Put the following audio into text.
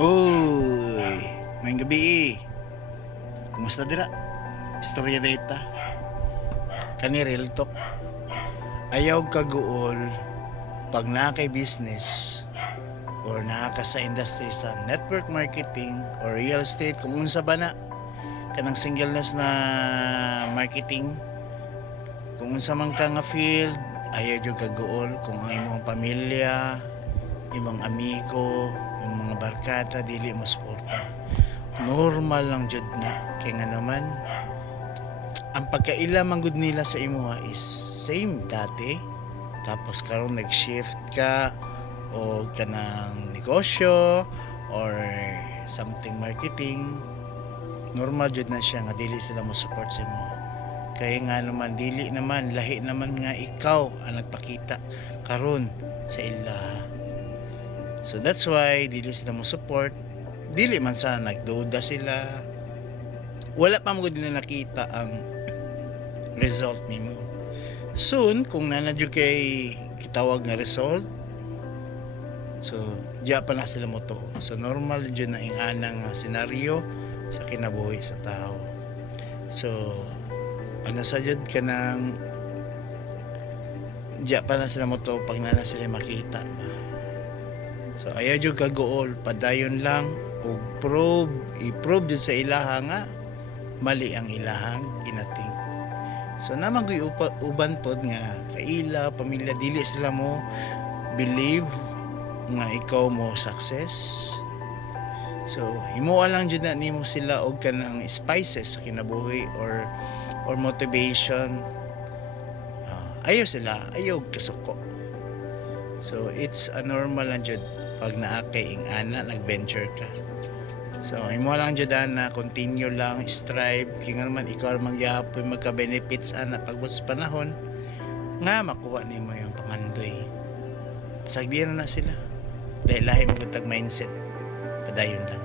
Uy, may gabi. Kumusta dira? Istorya data. Kani real talk. Ayaw kaguol pag naa kay business or naa ka sa industry sa network marketing or real estate kung unsa ba na kanang singleness na marketing kung unsa man ka nga field ayaw jud kaguol kung ang imong pamilya, imong amigo, yung mga barkada dili mo suporta. Normal lang jud na kay nga naman ang pagkaila man gud nila sa imo is same dati tapos karon nag-shift ka o kanang negosyo or something marketing. Normal jud na siya nga dili sila mo support sa imo kaya nga naman dili naman lahi naman nga ikaw ang nagpakita karon sa ila. So that's why dili sila mo support. Dili man sa nagduda sila, wala pa mo din nakita ang result nimo. Soon kung nanadyo kay kitawag nga result, so diya pa na sila mo to. So normal dyan na ing anang senaryo sa kinabuhi sa tao. So ano sa jud ka nang diya pa na sila mo to pag nana sila makita. So ayaw jud kagool, padayon lang og i-prove jud sa ilaha nga mali ang ilahang ginating. So naman gyud uban pod nga kaila pamilya dili sila mo believe nga ikaw mo success. So himuha lang jud na nimo sila og kanang spices sa kinabuhi or motivation. Ayaw sila, ayaw kasuko. So it's a normal lang jud pag naa kay ing ana nag-venture ka. So imo lang jud na continue lang strive kay nga naman ikaw man gyapon magka-benefits ana pagbuot sa panahon nga makuha nimo yung pangandoy. Sagdiyan na sila. Dahil lahi mo tag mindset. Padayon lang.